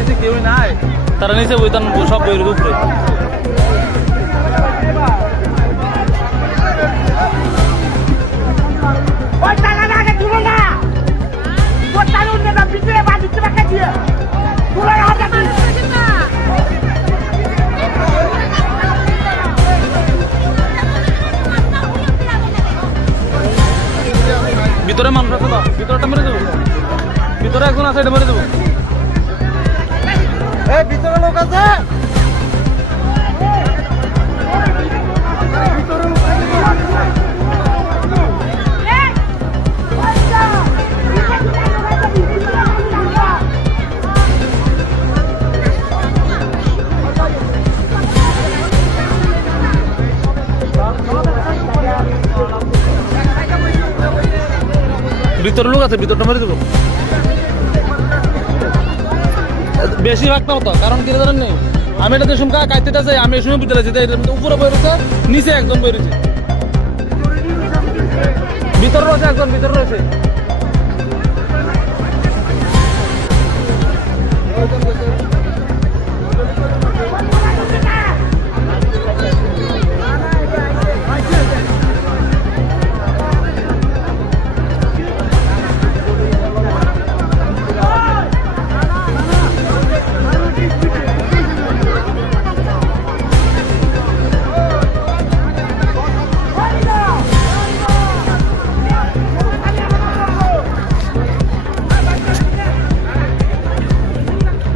নিচে কেউ নাই, তারা নিচে বইতাম সব বইয়ের উপরে। ভিতরে মানুষ আছে না, ভিতরটা মেরে দেবো, ভিতরে একজন আছে, এটা মেরে দেবো। ভিতরে লোক আছে, ভিতরে লোক আছে, ভিতরটা মেরে দেবো। বেশি ভাগ পাবো তো, কারণ কি জানেন নেই, আমি এটা দেশম কাইতে আছে, আমি এই সময় ভিতরে যেতে উপরে বই রয়েছে, নিচে একজন বই রয়েছে, ভিতরে রয়েছে একজন, ভিতরে রয়েছে।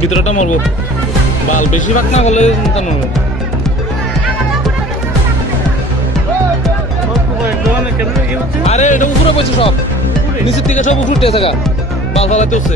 ভিতরটা মরবো, বাল বেশিরভাগ না হলে মরবো। আরে এটা উপরে বসে সব, নিচের দিকে সব উপরে থাকা বাল ফালাতে হচ্ছে।